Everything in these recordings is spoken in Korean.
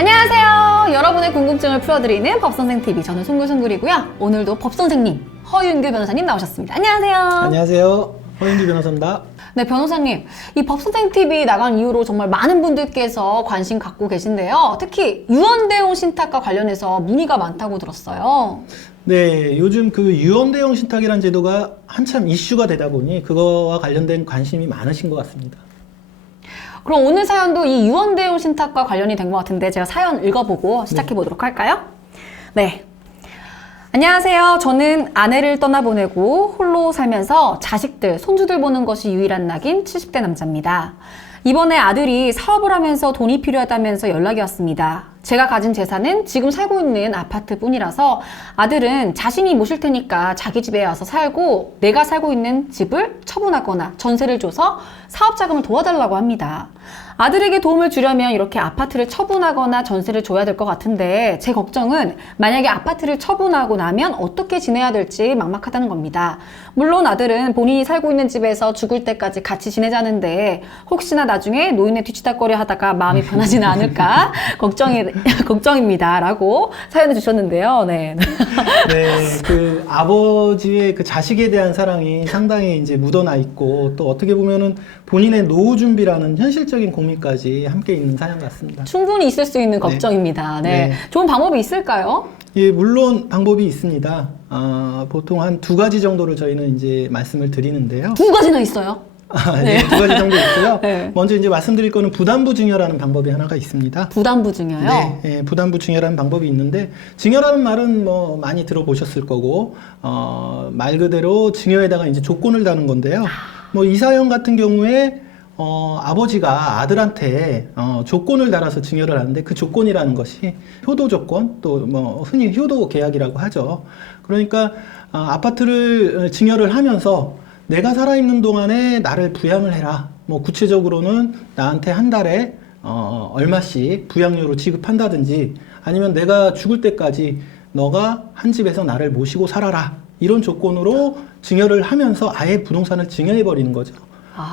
안녕하세요. 여러분의 궁금증을 풀어드리는 법선생TV. 저는 송글송글이고요. 오늘도 법선생님 허윤규 변호사님 나오셨습니다. 안녕하세요. 안녕하세요. 허윤규 변호사입니다. 네, 변호사님. 이 법선생TV 나간 이후로 정말 많은 분들께서 관심 갖고 계신데요. 특히 유언대용 신탁과 관련해서 문의가 많다고 들었어요. 네, 요즘 그 유언대용 신탁이라는 제도가 한참 이슈가 되다 보니 그거와 관련된 관심이 많으신 것 같습니다. 그럼 오늘 사연도 이 유언대용 신탁과 관련이 된 것 같은데 제가 사연 읽어보고 시작해 보도록 할까요? 네. 안녕하세요. 저는 아내를 떠나보내고 홀로 살면서 자식들, 손주들 보는 것이 유일한 낙인 70대 남자입니다. 이번에 아들이 사업을 하면서 돈이 필요하다면서 연락이 왔습니다. 제가 가진 재산은 지금 살고 있는 아파트뿐이라서 아들은 자신이 모실 테니까 자기 집에 와서 살고 내가 살고 있는 집을 처분하거나 전세를 줘서 사업 자금을 도와달라고 합니다. 아들에게 도움을 주려면 이렇게 아파트를 처분하거나 전세를 줘야 될 것 같은데 제 걱정은 만약에 아파트를 처분하고 나면 어떻게 지내야 될지 막막하다는 겁니다. 물론 아들은 본인이 살고 있는 집에서 죽을 때까지 같이 지내자는데 혹시나 나중에 노인네 뒤치다꺼리 하다가 마음이 변하지는 않을까 걱정입니다. 라고 사연을 주셨는데요. 네. 네, 그 아버지의 그 자식에 대한 사랑이 상당히 이제 묻어나 있고 또 어떻게 보면은 본인의 노후 준비라는 현실적인 고민까지 함께 있는 사연 같습니다. 충분히 있을 수 있는 걱정입니다. 네. 네. 좋은 방법이 있을까요? 예, 물론 방법이 있습니다. 보통 한 두 가지 정도를 저희는 이제 말씀을 드리는데요. 두 가지나 있어요. 네, 두 가지 정도 있고요. 네. 먼저 이제 말씀드릴 거는 부담부 증여라는 방법이 하나가 있습니다. 부담부 증여요? 네, 예, 부담부 증여라는 방법이 있는데 증여라는 말은 뭐 많이 들어보셨을 거고 말 그대로 증여에다가 이제 조건을 다는 건데요. 뭐 이 사연 같은 경우에 아버지가 아들한테 조건을 달아서 증여를 하는데 그 조건이라는 것이 효도 조건 또 뭐 흔히 효도 계약이라고 하죠. 그러니까 아파트를 증여를 하면서 내가 살아있는 동안에 나를 부양을 해라. 뭐 구체적으로는 나한테 한 달에 얼마씩 부양료로 지급한다든지 아니면 내가 죽을 때까지 너가 한 집에서 나를 모시고 살아라. 이런 조건으로 증여를 하면서 아예 부동산을 증여해 버리는 거죠.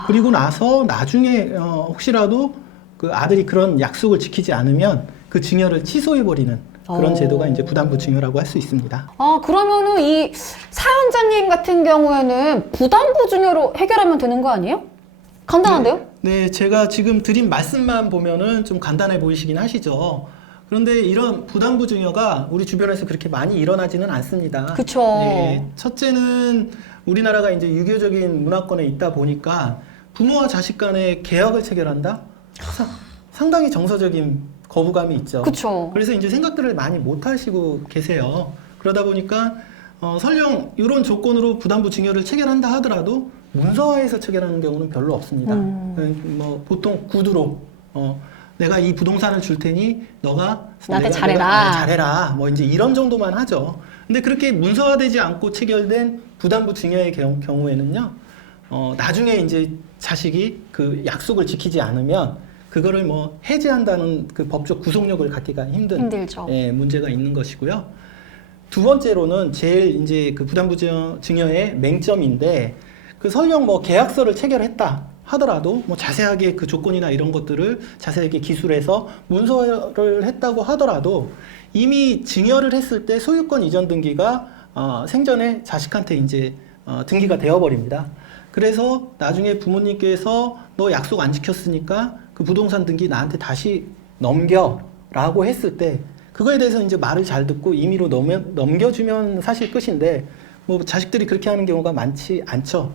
그리고 나서 나중에 혹시라도 그 아들이 그런 약속을 지키지 않으면 그 증여를 취소해 버리는 그런 제도가 이제 부담부 증여라고 할 수 있습니다. 그러면은 이 사연자님 같은 경우에는 부담부 증여로 해결하면 되는 거 아니에요? 간단한데요? 네, 제가 지금 드린 말씀만 보면은 좀 간단해 보이시긴 하시죠. 그런데 이런 부담부 증여가 우리 주변에서 그렇게 많이 일어나지는 않습니다. 그쵸. 네, 첫째는 우리나라가 이제 유교적인 문화권에 있다 보니까 부모와 자식 간에 계약을 체결한다? 상당히 정서적인 거부감이 있죠. 그쵸. 그래서 이제 생각들을 많이 못 하시고 계세요. 그러다 보니까 설령 이런 조건으로 부담부 증여를 체결한다 하더라도 문서화해서 체결하는 경우는 별로 없습니다. 뭐 보통 구두로 내가 이 부동산을 줄 테니 너가 나한테 잘해라. 잘해라. 뭐 이제 이런 정도만 하죠. 근데 그렇게 문서화되지 않고 체결된 부담부 증여의 경우에는요. 나중에 이제 자식이 그 약속을 지키지 않으면 그거를 뭐 해지한다는 그 법적 구속력을 갖기가 힘들죠. 예, 문제가 있는 것이고요. 두 번째로는 제일 이제 그 부담부 증여의 맹점인데 그 설령 뭐 계약서를 체결했다 하더라도 뭐 자세하게 그 조건이나 이런 것들을 자세하게 기술해서 문서를 했다고 하더라도 이미 증여를 했을 때 소유권 이전 등기가 생전에 자식한테 이제 등기가 되어버립니다. 그래서 나중에 부모님께서 너 약속 안 지켰으니까 그 부동산 등기 나한테 다시 넘겨라고 했을 때 그거에 대해서 이제 말을 잘 듣고 임의로 넘겨주면 사실 끝인데 뭐 자식들이 그렇게 하는 경우가 많지 않죠.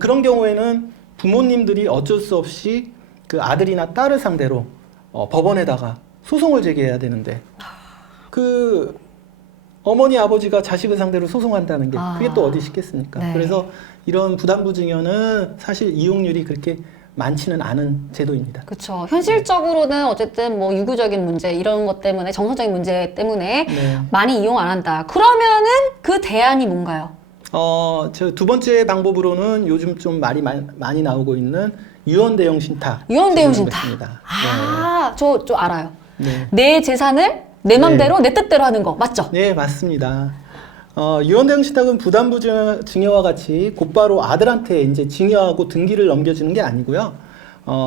그런 경우에는 부모님들이 어쩔 수 없이 그 아들이나 딸을 상대로 법원에다가 소송을 제기해야 되는데 그 어머니 아버지가 자식을 상대로 소송한다는 게 그게 또 어디 있겠습니까? 네. 그래서 이런 부담부 증여는 사실 이용률이 그렇게 많지는 않은 제도입니다. 그렇죠. 현실적으로는 어쨌든 뭐 유교적인 문제 이런 것 때문에 정서적인 문제 때문에 네. 많이 이용 안 한다. 그러면은 그 대안이 뭔가요? 저 두 번째 방법으로는 요즘 좀 말이 많이 나오고 있는 유언대용 신탁. 유언대용 제도인 신탁. 것입니다. 저 알아요. 네. 내 재산을 내 맘대로 내 뜻대로 하는 거 맞죠? 네, 맞습니다. 유언대용 신탁은 부담부 증여와 같이 곧바로 아들한테 이제 증여하고 등기를 넘겨주는 게 아니고요.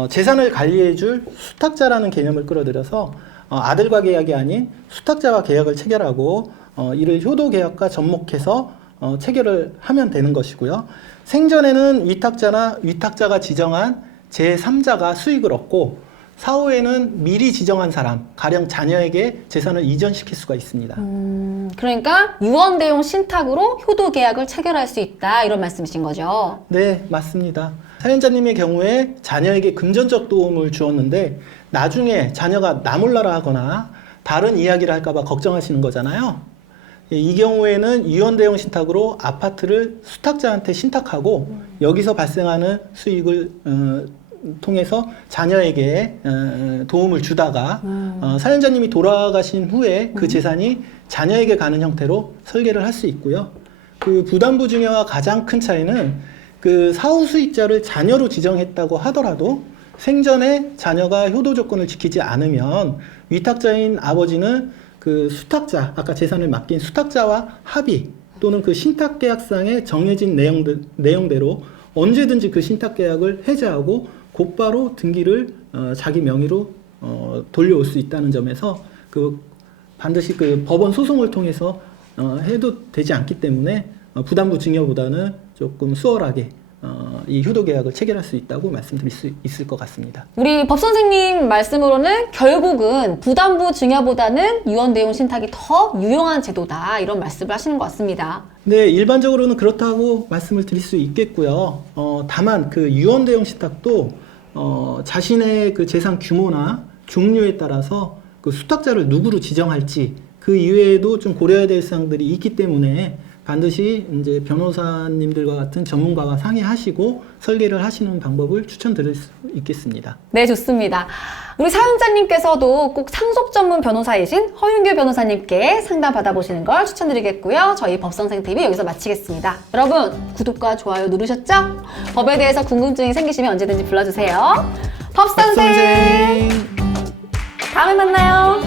재산을 관리해줄 수탁자라는 개념을 끌어들여서 아들과 계약이 아닌 수탁자와 계약을 체결하고 이를 효도계약과 접목해서 체결을 하면 되는 것이고요. 생전에는 위탁자가 지정한 제3자가 수익을 얻고 사후에는 미리 지정한 사람, 가령 자녀에게 재산을 이전시킬 수가 있습니다. 그러니까 유언대용 신탁으로 효도 계약을 체결할 수 있다 이런 말씀이신 거죠? 네, 맞습니다. 사연자님의 경우에 자녀에게 금전적 도움을 주었는데 나중에 자녀가 나몰라라 하거나 다른 이야기를 할까봐 걱정하시는 거잖아요. 이 경우에는 유언대용 신탁으로 아파트를 수탁자한테 신탁하고 여기서 발생하는 수익을 통해서 자녀에게 도움을 주다가 사연자님이 돌아가신 후에 그 재산이 자녀에게 가는 형태로 설계를 할 수 있고요. 그 부담부 증여와 가장 큰 차이는 그 사후 수익자를 자녀로 지정했다고 하더라도 생전에 자녀가 효도 조건을 지키지 않으면 위탁자인 아버지는 그 수탁자, 아까 재산을 맡긴 수탁자와 합의 또는 그 신탁계약상에 정해진 내용대로 언제든지 그 신탁계약을 해제하고 곧바로 등기를 자기 명의로 돌려올 수 있다는 점에서 그 반드시 그 법원 소송을 통해서 해도 되지 않기 때문에 부담부 증여보다는 조금 수월하게 이 효도계약을 체결할 수 있다고 말씀드릴 수 있을 것 같습니다. 우리 법 선생님 말씀으로는 결국은 부담부 증여보다는 유언대용 신탁이 더 유용한 제도다 이런 말씀을 하시는 것 같습니다. 네, 일반적으로는 그렇다고 말씀을 드릴 수 있겠고요. 다만 그 유언대용 신탁도 자신의 그 재산 규모나 종류에 따라서 그 수탁자를 누구로 지정할지 그 이외에도 좀 고려해야 될 사항들이 있기 때문에 반드시 이제 변호사님들과 같은 전문가와 상의하시고 설계를 하시는 방법을 추천드릴 수 있겠습니다. 네, 좋습니다. 우리 사연자님께서도 꼭 상속 전문 변호사이신 허윤규 변호사님께 상담 받아보시는 걸 추천드리겠고요. 저희 법선생TV 여기서 마치겠습니다. 여러분, 구독과 좋아요 누르셨죠? 법에 대해서 궁금증이 생기시면 언제든지 불러주세요. 법선생! 다음에 만나요.